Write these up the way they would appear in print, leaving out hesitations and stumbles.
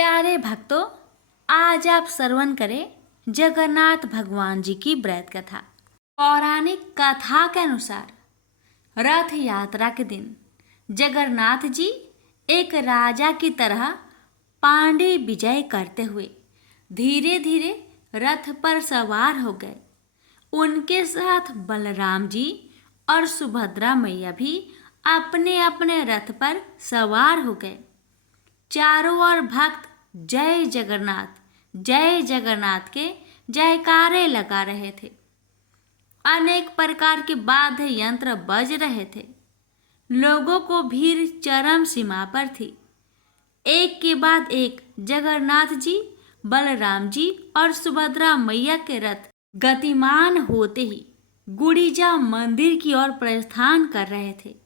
प्यारे भक्तों, आज आप श्रवण करें जगन्नाथ भगवान जी की ब्रत कथा। पौराणिक कथा के अनुसार रथ यात्रा के दिन जगन्नाथ जी एक राजा की तरह पांडे विजय करते हुए धीरे धीरे रथ पर सवार हो गए। उनके साथ बलराम जी और सुभद्रा मैया भी अपने अपने रथ पर सवार हो गए। चारों ओर भक्त जय जगन्नाथ के जयकारे लगा रहे थे। अनेक प्रकार के वाद्य यंत्र बज रहे थे। लोगों को भीड़ चरम सीमा पर थी। एक के बाद एक जगन्नाथ जी, बलराम जी और सुभद्रा मैया के रथ गतिमान होते ही गुड़ीजा मंदिर की ओर प्रस्थान कर रहे थे।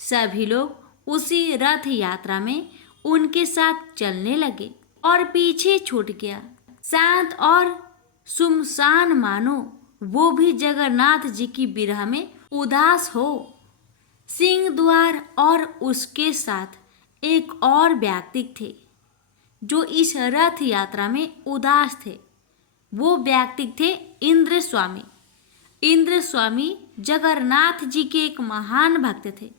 सभी लोग उसी रथ यात्रा में उनके साथ चलने लगे और पीछे छूट गया। शांत और सुमसान मानो वो भी जगन्नाथ जी की विरह में उदास हो। सिंह द्वार और उसके साथ एक और व्यक्ति थे जो इस रथ यात्रा में उदास थे। वो व्यक्ति थे इंद्र स्वामी। इंद्र स्वामी जगन्नाथ जी के एक महान भक्त थे।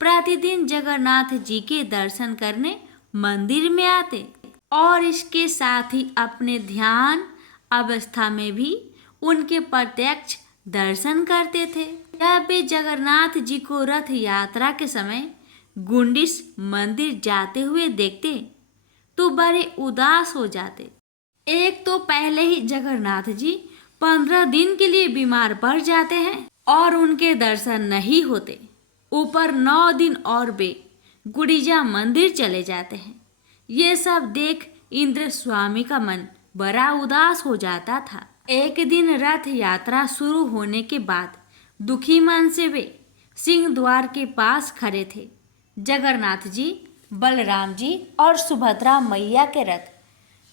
प्रतिदिन जगन्नाथ जी के दर्शन करने मंदिर में आते और इसके साथ ही अपने ध्यान अवस्था में भी उनके प्रत्यक्ष दर्शन करते थे। जब वे जगन्नाथ जी को रथ यात्रा के समय गुंडिच मंदिर जाते हुए देखते तो बड़े उदास हो जाते। एक तो पहले ही जगन्नाथ जी 15 दिन के लिए बीमार पड़ जाते हैं और उनके दर्शन नहीं होते। ऊपर 9 दिन और वे गुड़ीजा मंदिर चले जाते हैं। ये सब देख इंद्र स्वामी का मन बड़ा उदास हो जाता था। एक दिन रथ यात्रा शुरू होने के बाद दुखी मन से वे सिंह द्वार के पास खड़े थे। जगन्नाथ जी, बलराम जी और सुभद्रा मैया के रथ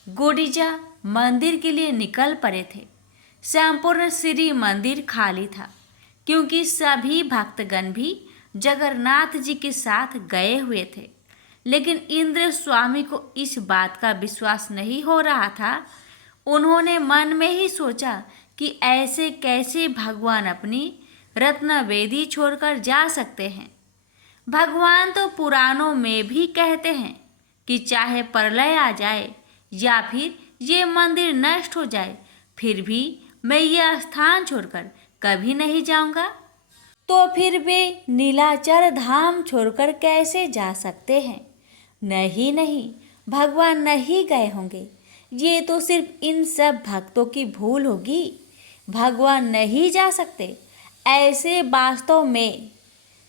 गुड़ीजा मंदिर के लिए निकल पड़े थे। संपूर्ण श्री मंदिर खाली था क्योंकि सभी भक्तगण भी जगन्नाथ जी के साथ गए हुए थे। लेकिन इंद्र स्वामी को इस बात का विश्वास नहीं हो रहा था। उन्होंने मन में ही सोचा कि ऐसे कैसे भगवान अपनी रत्न वेदी छोड़कर जा सकते हैं। भगवान तो पुराणों में भी कहते हैं कि चाहे प्रलय आ जाए या फिर ये मंदिर नष्ट हो जाए, फिर भी मैं यह स्थान छोड़कर कभी नहीं जाऊंगा। तो फिर वे नीलाचल धाम छोड़कर कैसे जा सकते हैं? नहीं, भगवान नहीं गए होंगे। ये तो सिर्फ इन सब भक्तों की भूल होगी। भगवान नहीं जा सकते। ऐसे वास्तव में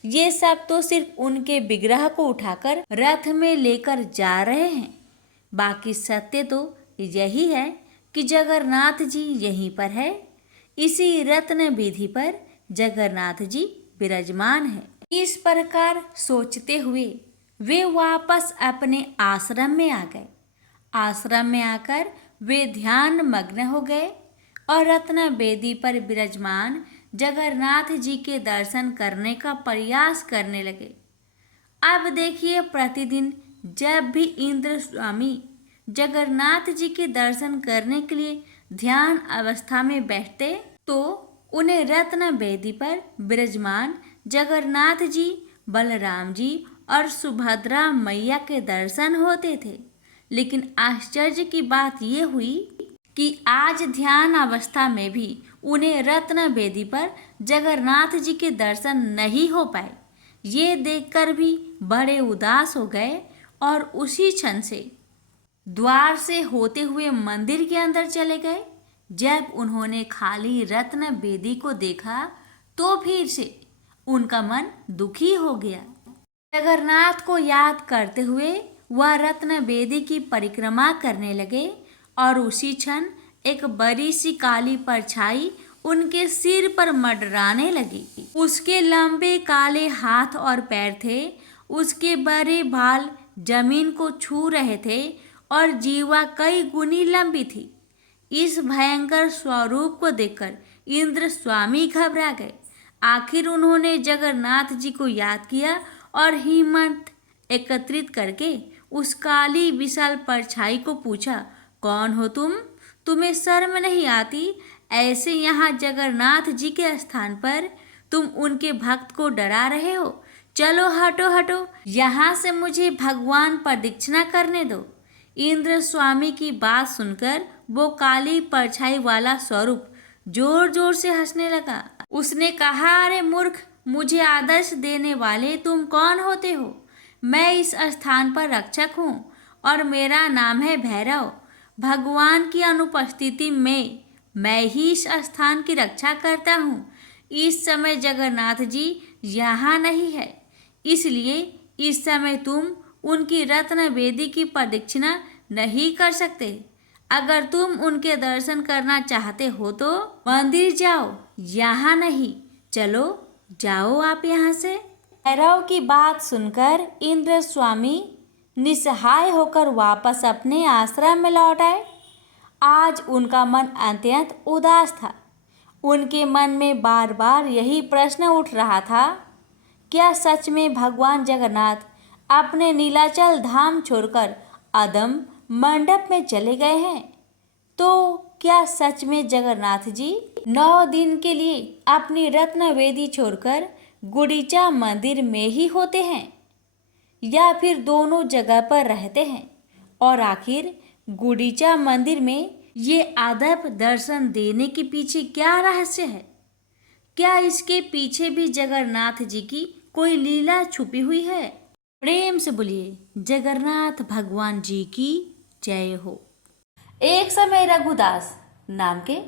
ये सब तो सिर्फ उनके विग्रह को उठाकर रथ में लेकर जा रहे हैं। बाकी सत्य तो यही है कि जगन्नाथ जी यहीं पर है। इसी रत्न वीधि पर जगन्नाथ जी विराजमान है। इस प्रकार सोचते हुए वे वापस अपने आश्रम में आ गए। आश्रम में आकर वे ध्यान मग्न हो गए और रत्न वेदी पर विराजमान जगन्नाथ जी के दर्शन करने का प्रयास करने लगे। अब देखिए, प्रतिदिन जब भी इंद्र स्वामी जगन्नाथ जी के दर्शन करने के लिए ध्यान अवस्था में बैठते तो उन्हें रत्न वेदी पर विराजमान जगन्नाथ जी, बलराम जी और सुभद्रा मैया के दर्शन होते थे। लेकिन आश्चर्य की बात ये हुई कि आज ध्यान अवस्था में भी उन्हें रत्न वेदी पर जगन्नाथ जी के दर्शन नहीं हो पाए। ये देखकर भी बड़े उदास हो गए और उसी क्षण से द्वार से होते हुए मंदिर के अंदर चले गए। जब उन्होंने खाली रत्न वेदी को देखा तो फिर से उनका मन दुखी हो गया। जगन्नाथ को याद करते हुए वह रत्न वेदी की परिक्रमा करने लगे और उसी क्षण एक बड़ी सी काली परछाई उनके सिर पर मंडराने लगी। उसके लंबे काले हाथ और पैर थे। उसके बड़े बाल जमीन को छू रहे थे और जीवा कई गुनी लंबी थी। इस भयंकर स्वरूप को देखकर इंद्र स्वामी घबरा गए। आखिर उन्होंने जगन्नाथ जी को याद किया और हिम्मत एकत्रित करके उस काली विशाल परछाई को पूछा, कौन हो तुम? तुम्हें शर्म नहीं आती? ऐसे यहाँ जगन्नाथ जी के स्थान पर तुम उनके भक्त को डरा रहे हो। चलो हटो हटो, यहाँ से मुझे भगवान प्रदक्षिणा करने दो। इंद्र स्वामी की बात सुनकर वो काली परछाई वाला स्वरूप जोर जोर से हंसने लगा। उसने कहा, अरे मूर्ख, मुझे आदर्श देने वाले तुम कौन होते हो? मैं इस स्थान पर रक्षक हूँ और मेरा नाम है भैरव। भगवान की अनुपस्थिति में मैं ही इस स्थान की रक्षा करता हूँ। इस समय जगन्नाथ जी यहाँ नहीं है, इसलिए इस समय तुम उनकी रत्न वेदी की प्रदक्षिणा नहीं कर सकते। अगर तुम उनके दर्शन करना चाहते हो तो मंदिर जाओ, यहाँ नहीं। चलो जाओ आप यहाँ से। भैरव की बात सुनकर इंद्र स्वामी निस्सहाय होकर वापस अपने आश्रम में लौट आए। आज उनका मन अत्यंत उदास था। उनके मन में बार बार यही प्रश्न उठ रहा था, क्या सच में भगवान जगन्नाथ अपने नीलाचल धाम छोड़कर अदम मंडप में चले गए हैं? तो क्या सच में जगन्नाथ जी 9 दिन के लिए अपनी रत्न वेदी छोड़कर गुंडीचा मंदिर में ही होते हैं, या फिर दोनों जगह पर रहते हैं? और आखिर गुंडीचा मंदिर में ये अदभ दर्शन देने के पीछे क्या रहस्य है? क्या इसके पीछे भी जगन्नाथ जी की कोई लीला छुपी हुई है? प्रेम से बोलिए जगन्नाथ भगवान जी की जय हो। एक समय रघुदास नाम के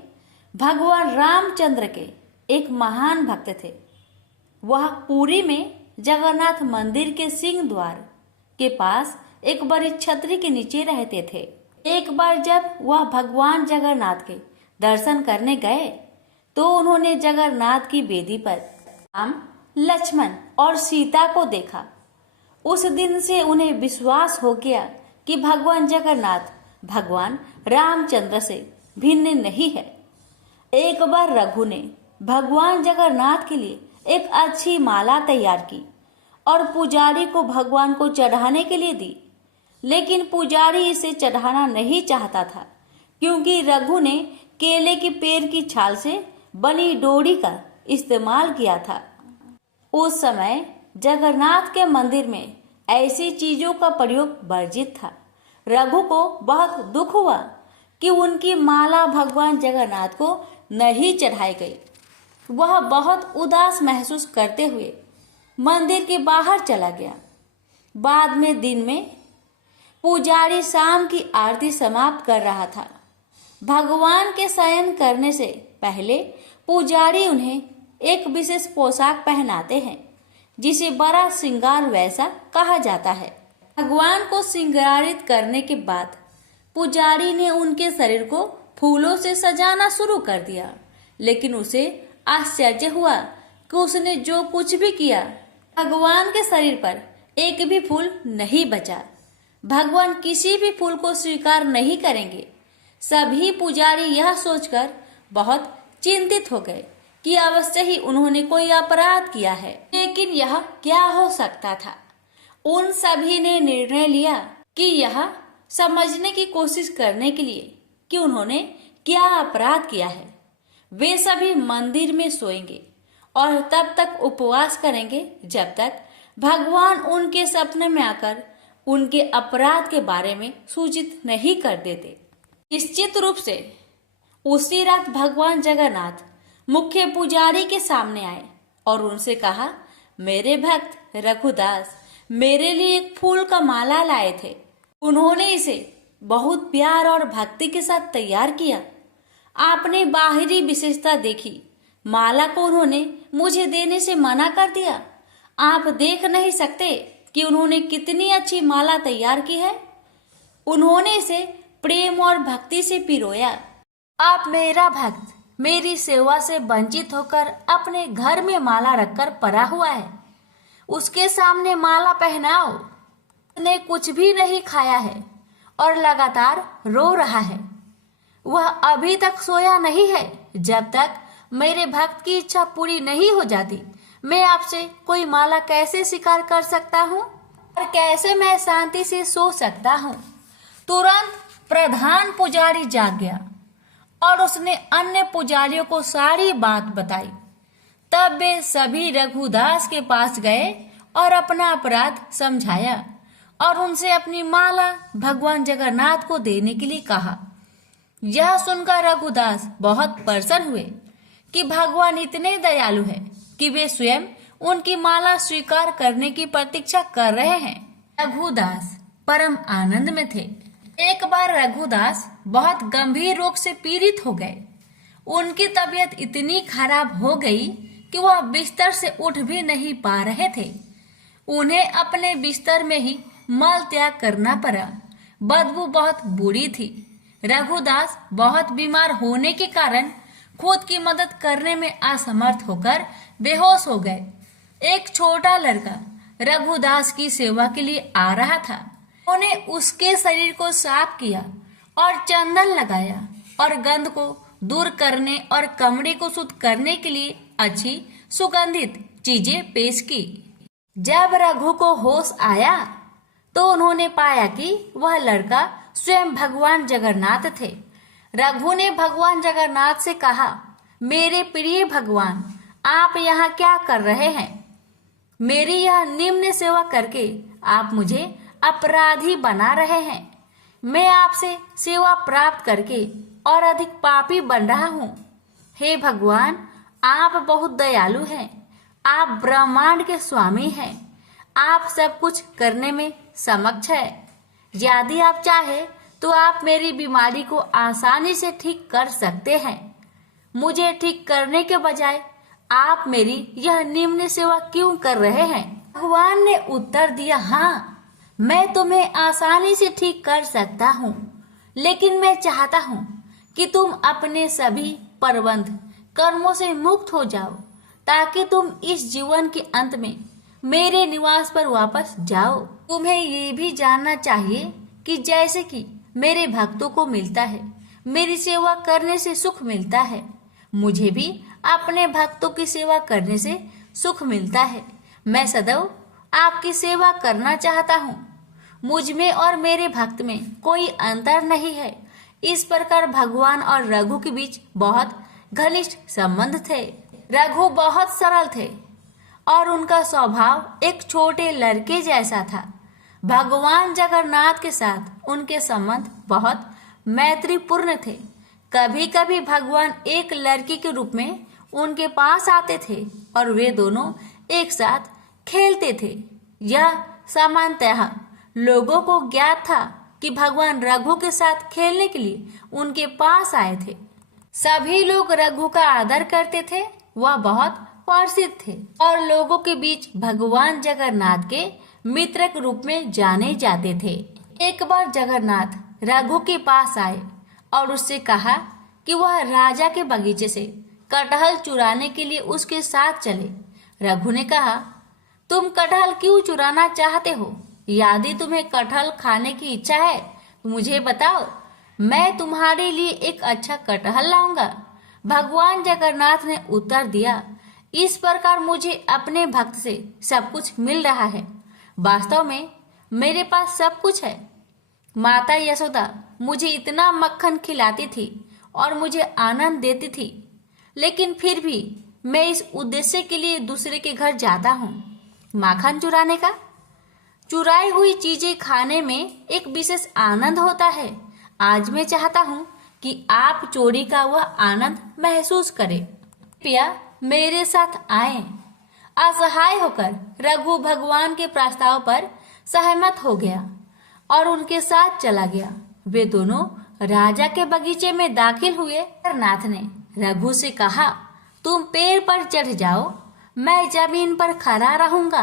भगवान रामचंद्र के एक महान भक्त थे। वह पुरी में जगन्नाथ मंदिर के सिंह द्वार के पास एक बड़ी छतरी के नीचे रहते थे। एक बार जब वह भगवान जगन्नाथ के दर्शन करने गए तो उन्होंने जगन्नाथ की वेदी पर राम, लक्ष्मण और सीता को देखा। उस दिन से उन्हें विश्वास हो गया कि भगवान जगन्नाथ भगवान रामचंद्र से भिन्न नहीं है। एक बार रघु ने भगवान जगन्नाथ के लिए एक अच्छी माला तैयार की और पुजारी को भगवान को चढ़ाने के लिए दी, लेकिन पुजारी इसे चढ़ाना नहीं चाहता था क्योंकि रघु ने केले के पेड़ की छाल से बनी डोरी का इस्तेमाल किया था। उस समय जगन्नाथ के मंदिर में ऐसी चीजों का प्रयोग वर्जित था। रघु को बहुत दुख हुआ कि उनकी माला भगवान जगन्नाथ को नहीं चढ़ाई गई। वह बहुत उदास महसूस करते हुए मंदिर के बाहर चला गया। बाद में दिन में पुजारी शाम की आरती समाप्त कर रहा था। भगवान के शयन करने से पहले पुजारी उन्हें एक विशेष पोशाक पहनाते हैं जिसे बड़ा श्रृंगार वैसा कहा जाता है। भगवान को श्रृंगारित करने के बाद पुजारी ने उनके शरीर को फूलों से सजाना शुरू कर दिया, लेकिन उसे आश्चर्य हुआ कि उसने जो कुछ भी किया भगवान के शरीर पर एक भी फूल नहीं बचा। भगवान किसी भी फूल को स्वीकार नहीं करेंगे। सभी पुजारी यह सोचकर बहुत चिंतित हो गए कि अवश्य ही उन्होंने कोई अपराध किया है, लेकिन यह क्या हो सकता था? उन सभी ने निर्णय लिया कि यह समझने की कोशिश करने के लिए कि उन्होंने क्या अपराध किया है, वे सभी मंदिर में सोएंगे और तब तक उपवास करेंगे जब तक भगवान उनके सपने में आकर उनके अपराध के बारे में सूचित नहीं कर देते। निश्चित रूप से उसी रात भगवान जगन्नाथ मुख्य पुजारी के सामने आए और उनसे कहा, मेरे भक्त रघुदास मेरे लिए एक फूल का माला लाए थे। उन्होंने इसे बहुत प्यार और भक्ति के साथ तैयार किया। आपने बाहरी विशेषता देखी, माला को उन्होंने मुझे देने से मना कर दिया। आप देख नहीं सकते कि उन्होंने कितनी अच्छी माला तैयार की है। उन्होंने इसे प्रेम और भक्ति से पिरोया। आप मेरा भक्त मेरी सेवा से वंचित होकर अपने घर में माला रखकर पड़ा हुआ है, उसके सामने माला पहनाओ। उसने कुछ भी नहीं खाया है और लगातार रो रहा है। वह अभी तक सोया नहीं है। जब तक मेरे भक्त की इच्छा पूरी नहीं हो जाती, मैं आपसे कोई माला कैसे स्वीकार कर सकता हूँ? और कैसे मैं शांति से सो सकता हूँ। तुरंत प्रधान पुजारी जाग गया और उसने अन्य पुजारियों को सारी बात बताई। तब वे सभी रघुदास के पास गए और अपना अपराध समझाया और उनसे अपनी माला भगवान जगन्नाथ को देने के लिए कहा। यह सुनकर रघुदास बहुत प्रसन्न हुए कि भगवान इतने दयालु हैं कि वे स्वयं उनकी माला स्वीकार करने की प्रतीक्षा कर रहे हैं। रघुदास परम आनंद में थे। एक बार रघुदास बहुत गंभीर रोग से पीड़ित हो गए। उनकी तबीयत इतनी खराब हो गई कि वह बिस्तर से उठ भी नहीं पा रहे थे। उन्हें अपने बिस्तर में ही मल त्याग करना पड़ा। बदबू बहुत बुरी थी। रघुदास बहुत बीमार होने के कारण खुद की मदद करने में असमर्थ होकर बेहोश हो गए। एक छोटा लड़का रघुदास की सेवा के लिए आ रहा था। उन्होंने उसके शरीर को साफ किया और चंदन लगाया और गंध को दूर करने और कमरे को शुद्ध करने के लिए अच्छी सुगंधित चीजें पेश की। जब रघु को होश आया तो उन्होंने पाया कि वह लड़का स्वयं भगवान जगन्नाथ थे। रघु ने भगवान जगन्नाथ से कहा, मेरे प्रिय भगवान, आप यहाँ क्या कर रहे हैं? मेरी यह निम्न सेवा करके आप मुझे अपराधी बना रहे हैं। मैं आपसे सेवा प्राप्त करके और अधिक पापी बन रहा हूँ। हे भगवान, आप बहुत दयालु हैं। आप ब्रह्मांड के स्वामी हैं। आप सब कुछ करने में समक्ष है। यदि आप चाहे तो आप मेरी बीमारी को आसानी से ठीक कर सकते हैं। मुझे ठीक करने के बजाय आप मेरी यह निम्न सेवा क्यों कर रहे हैं? भगवान ने उत्तर दिया, हाँ, मैं तुम्हें आसानी से ठीक कर सकता हूँ, लेकिन मैं चाहता हूँ कि तुम अपने सभी प्रबंध कर्मों से मुक्त हो जाओ, ताकि तुम इस जीवन के अंत में मेरे निवास पर वापस जाओ। तुम्हें ये भी जानना चाहिए कि जैसे कि मेरे भक्तों को मिलता है, मेरी सेवा करने से सुख मिलता है, मुझे भी अपने भक्तों की सेवा करने से सुख मिलता है। मैं सदैव आपकी सेवा करना चाहता हूँ। मुझ में और मेरे भक्त में कोई अंतर नहीं है। इस प्रकार भगवान और रघु के बीच बहुत घनिष्ठ संबंध थे। रघु बहुत सरल थे और उनका स्वभाव एक छोटे लड़के जैसा था। भगवान जगन्नाथ के साथ उनके संबंध बहुत मैत्रीपूर्ण थे। कभी कभी भगवान एक लड़की के रूप में उनके पास आते थे और वे दोनों एक साथ खेलते थे। यह सामान्यतः लोगों को ज्ञात था कि भगवान रघु के साथ खेलने के लिए उनके पास आए थे। सभी लोग रघु का आदर करते थे। वह बहुत प्रसिद्ध थे और लोगों के बीच भगवान जगन्नाथ के मित्र के रूप में जाने जाते थे। एक बार जगन्नाथ रघु के पास आए और उससे कहा कि वह राजा के बगीचे से कटहल चुराने के लिए उसके साथ चले। रघु ने कहा, तुम कटहल क्यों चुराना चाहते हो? यदि तुम्हें कटहल खाने की इच्छा है तो मुझे बताओ, मैं तुम्हारे लिए एक अच्छा कटहल लाऊंगा। भगवान जगन्नाथ ने उत्तर दिया, इस प्रकार मुझे अपने भक्त से सब कुछ मिल रहा है। वास्तव में मेरे पास सब कुछ है। माता यशोदा मुझे इतना मक्खन खिलाती थी और मुझे आनंद देती थी, लेकिन फिर भी मैं इस उद्देश्य के लिए दूसरे के घर जाता हूँ, माखन चुराने का। चुराई हुई चीजें खाने में एक विशेष आनंद होता है। आज मैं चाहता हूँ कि आप चोरी का वह आनंद महसूस करें। कृपया मेरे साथ आए। असहाय होकर रघु भगवान के प्रस्ताव पर सहमत हो गया और उनके साथ चला गया। वे दोनों राजा के बगीचे में दाखिल हुए। जगन्नाथ ने रघु से कहा, तुम पेड़ पर चढ़ जाओ, मैं जमीन पर खड़ा रहूंगा।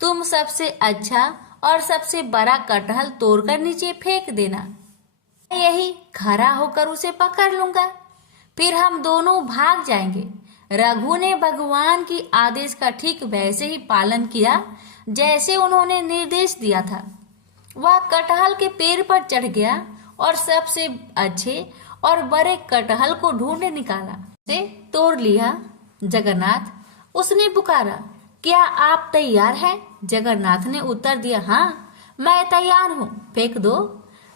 तुम सबसे अच्छा और सबसे बड़ा कटहल तोड़कर नीचे फेंक देना। मैं यही खड़ा होकर उसे पकड़ लूंगा, फिर हम दोनों भाग जाएंगे। रघु ने भगवान की आदेश का ठीक वैसे ही पालन किया जैसे उन्होंने निर्देश दिया था। वह कटहल के पेड़ पर चढ़ गया और सबसे अच्छे और बड़े कटहल को ढूंढ निकाला, उसे तोड़ लिया। जगन्नाथ उसने पुकारा, क्या आप तैयार हैं? जगन्नाथ ने उत्तर दिया, हाँ मैं तैयार हूँ, फेंक दो।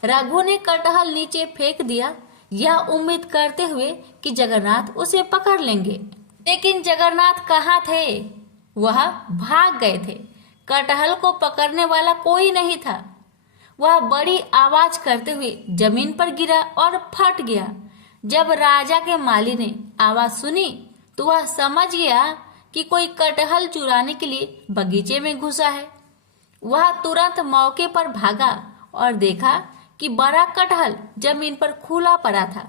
रघु ने कटहल नीचे फेंक दिया, यह उम्मीद करते हुए कि जगन्नाथ उसे पकड़ लेंगे। लेकिन जगन्नाथ कहाँ थे? वह भाग गए थे। कटहल को पकड़ने वाला कोई नहीं था। वह बड़ी आवाज करते हुए जमीन पर गिरा और फट गया। जब राजा के माली ने आवाज सुनी तो वह समझ गया कि कोई कटहल चुराने के लिए बगीचे में घुसा है। वह तुरंत मौके पर भागा और देखा कि बड़ा कटहल जमीन पर खुला पड़ा था।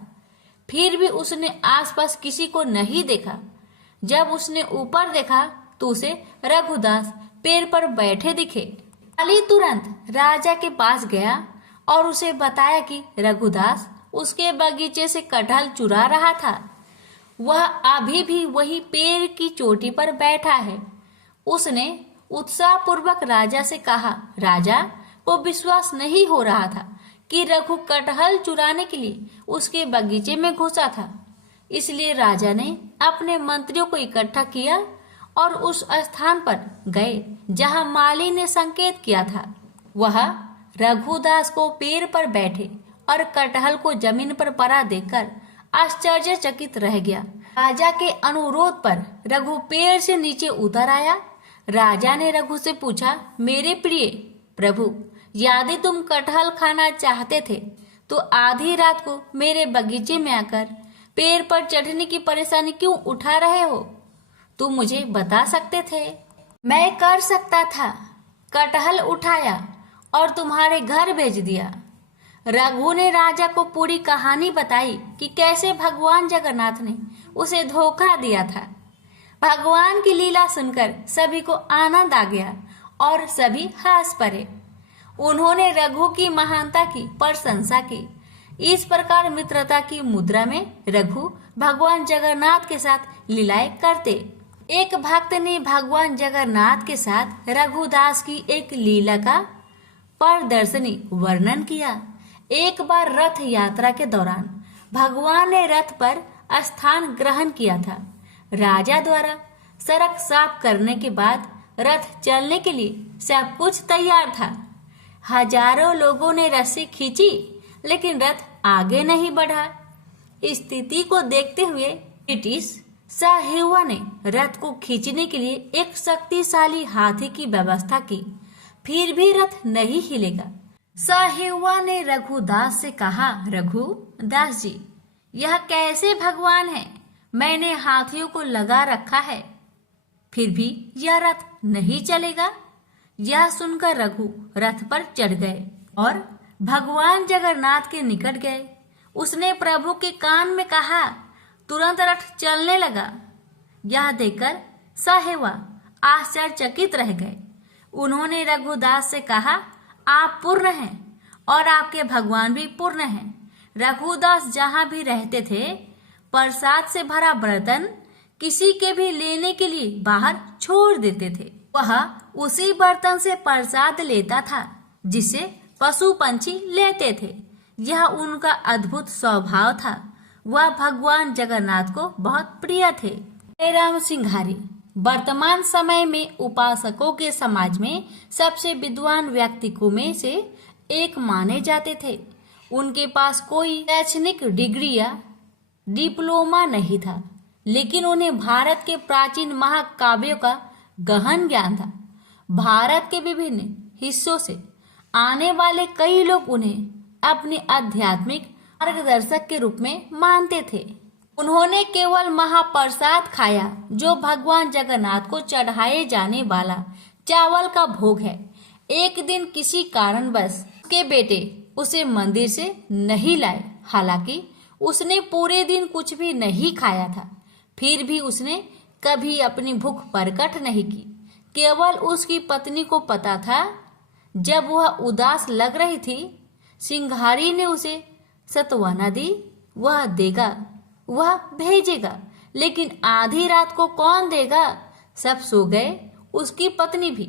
फिर भी उसने आसपास किसी को नहीं देखा। जब उसने ऊपर देखा तो उसे रघुदास पेड़ पर बैठे दिखे। माली तुरंत राजा के पास गया और उसे बताया कि रघुदास उसके बगीचे से कटहल चुरा रहा था। वह अभी भी वही पेड़ की चोटी पर बैठा है। उसने उत्साहपूर्वक राजा से कहा। राजा को विश्वास नहीं हो रहा था कि रघु कटहल चुराने के लिए उसके बगीचे में घुसा था। इसलिए राजा ने अपने मंत्रियों को इकट्ठा किया और उस स्थान पर गए जहां माली ने संकेत किया था। वह रघुदास को पेड़ पर बैठे और कटहल को जमीन पर पड़ा देखकर आश्चर्यचकित रह गया। राजा के अनुरोध पर रघु पेड़ से नीचे उतर आया। राजा ने रघु से पूछा, मेरे प्रिय प्रभु, यदि तुम कटहल खाना चाहते थे तो आधी रात को मेरे बगीचे में आकर पेड़ पर चढ़ने की परेशानी क्यों उठा रहे हो? तुम मुझे बता सकते थे। मैं कर सकता था। कटहल उठाया और तुम्हारे घर भेज दिया। रघु ने राजा को पूरी कहानी बताई कि कैसे भगवान जगन्नाथ ने उसे धोखा दिया था। भगवान की लीला सुनकर सभी को आनंद आ गया और सभी हंस पड़े। उन्होंने रघु की महानता की प्रशंसा की। इस प्रकार मित्रता की मुद्रा में रघु भगवान जगन्नाथ के साथ लीलाएं करते। एक भक्त ने भगवान जगन्नाथ के साथ रघुदास की एक लीला का प्रदर्शनी वर्णन किया। एक बार रथ यात्रा के दौरान भगवान ने रथ पर स्थान ग्रहण किया था। राजा द्वारा सड़क साफ करने के बाद रथ चलने के लिए सब कुछ तैयार था। हजारों लोगों ने रस्सी खींची लेकिन रथ आगे नहीं बढ़ा। स्थिति को देखते हुए ब्रिटिश साहिवा ने रथ को खींचने के लिए एक शक्तिशाली हाथी की व्यवस्था की। फिर भी रथ नहीं हिलेगा। साहिवा ने रघुदास से कहा, रघुदास जी, यह कैसे भगवान है? मैंने हाथियों को लगा रखा है, फिर भी यह रथ नहीं चलेगा। यह सुनकर रघु रथ पर चढ़ गए और भगवान जगन्नाथ के निकट गए। उसने प्रभु के कान में कहा, तुरंत रथ चलने लगा। यह देखकर साहिवा आश्चर्यचकित रह गए। उन्होंने रघुदास से कहा, आप पूर्ण हैं और आपके भगवान भी पूर्ण हैं। रघुदास जहाँ भी रहते थे प्रसाद से भरा बर्तन किसी के भी लेने के लिए बाहर छोड़ देते थे। वह उसी बर्तन से प्रसाद लेता था जिसे पशु पंछी लेते थे। यह उनका अद्भुत स्वभाव था। वह भगवान जगन्नाथ को बहुत प्रिय थे। राम सिंघारी वर्तमान समय में उपासकों के समाज में सबसे विद्वान व्यक्तित्वों में से एक माने जाते थे। उनके पास कोई शैक्षणिक डिग्री या डिप्लोमा नहीं था, लेकिन उन्हें भारत के प्राचीन महाकाव्यों का गहन ज्ञान था। भारत के विभिन्न हिस्सों से आने वाले कई लोग उन्हें अपने आध्यात्मिक मार्गदर्शक के रूप में मानते थे। उन्होंने केवल महाप्रसाद खाया जो भगवान जगन्नाथ को चढ़ाए जाने वाला चावल का भोग है। एक दिन किसी कारणवश उसके बेटे उसे मंदिर से नहीं लाए। हालांकि उसने पूरे दिन कुछ भी नहीं खाया था, फिर भी उसने कभी अपनी भूख प्रकट नहीं की। केवल उसकी पत्नी को पता था। जब वह उदास लग रही थी, सिंघारी ने उसे सत्वना दी। वह देगा, वह भेजेगा, लेकिन आधी रात को कौन देगा? सब सो गए, उसकी पत्नी भी।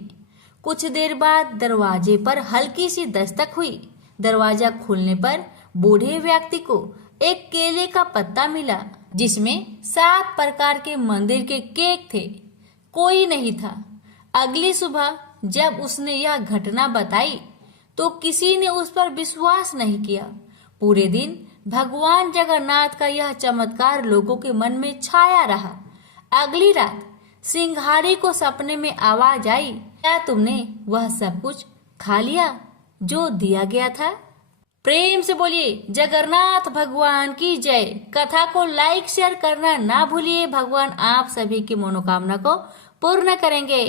कुछ देर बाद दरवाजे पर हल्की सी दस्तक हुई। दरवाजा खुलने पर बूढ़े व्यक्ति को एक केले का पत्ता मिला जिसमें 7 प्रकार के मंदिर के केक थे। कोई नहीं था। अगली सुबह जब उसने यह घटना बताई तो किसी ने उस पर विश्वास नहीं किया। पूरे दिन भगवान जगन्नाथ का यह चमत्कार लोगों के मन में छाया रहा। अगली रात सिंघाड़ी को सपने में आवाज आई, क्या तुमने वह सब कुछ खा लिया जो दिया गया था? प्रेम से बोलिए जगन्नाथ भगवान की जय। कथा को लाइक शेयर करना ना भूलिए। भगवान आप सभी की मनोकामना को पूर्ण करेंगे।